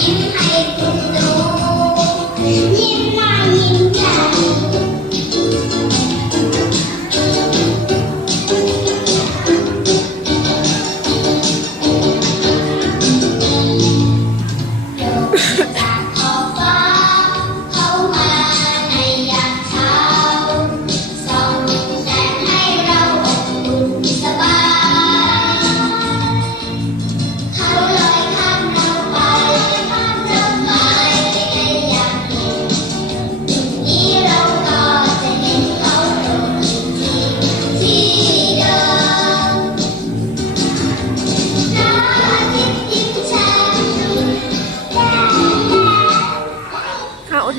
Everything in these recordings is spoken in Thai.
ยิ้มให้คุณดูยิ้มหน้ายิ้มใจจา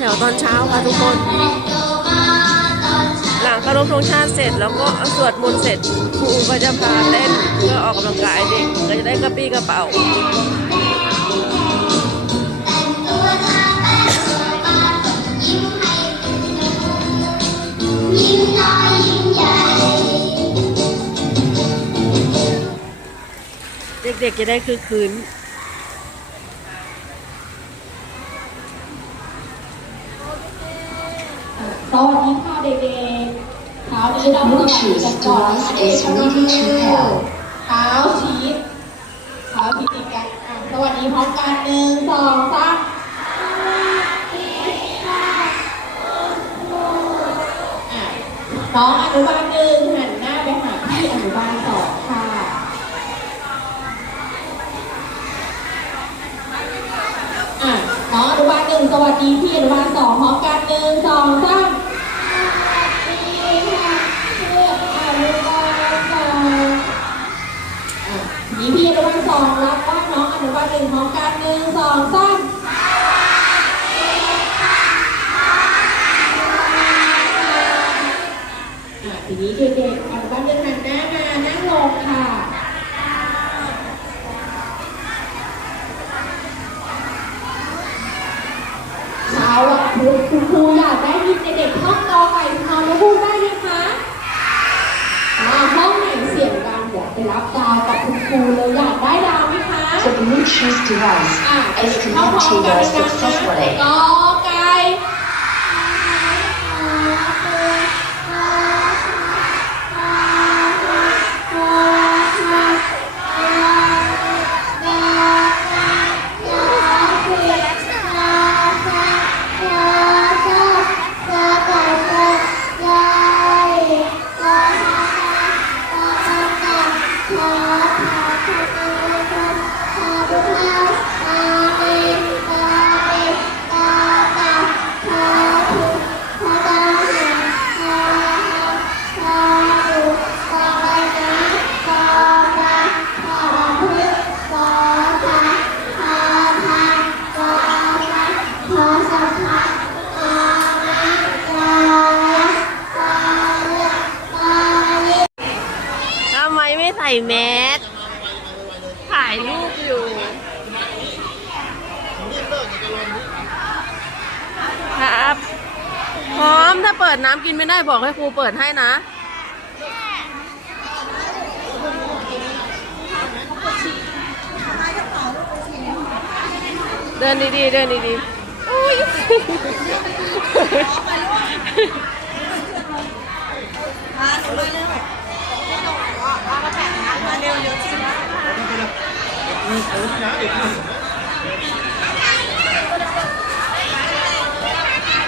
แถวตอนเช้าค่ะทุกคน หลังเคารพธงชาติเสร็จ แล้วก็สวดมนต์เสร็จครูก็จะพาเต้นเพื่อออกกำลังกายเด็กก็จะได้กระปี้กระเป๋าเด็กๆจะได้คือคืน สวัสดีค่ะเด็กๆเท้านี้เราสวัสดีกันก่อนนะคะเด็กๆก็คือเท้าชี้เท้าชี้ติดกันอะสวัสดีพร้อมกันหนึ่งสองสามน้องอนุบาลหนึ่งหันหน้าไปหาพี่อนุบาลสองค่ะ นุบาลหนึ่งสวัสดีที่อนุบาลสองพร้อมกันหนึ่งสองสามพี่อนุบาลสองรับว่าน้องอนุบาลหนึ่งพร้อมกันหนึ่งสองสามอะทีนี้เด็กๆอนุบาลหนึ่งหันหน้ามานั่งลงค่ะ เช้าวันพุธคุณครูอยากได้ยินเด็กๆท่องกอไก่นอนแล้วพูดได้ไหมคะอ่าห้องไหนเสียงดังเดี๋ยวไปรับดาวกับคุณครูเลยอยากได้ดาวไหมคะ The Bluetooth device อ่า is เข้าพร้อม connected กัน uh, เลยนะ successfully. ก ส่แมสถ่ายรูปอยู่ ครับพร้อมถ้าเปิดน้ำกินไม่ได้บอกให้ครูเปิดให้นะเดินดีๆ เดินดีๆ 嗯，好，哪里就？